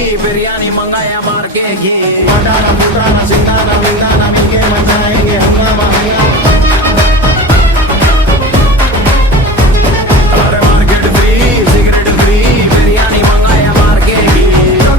बिरयानी मंगाया मार के घी, मटाना पुटाना सिंगाना विंगाना मिलके मचाएंगे हंगामा हंगामा।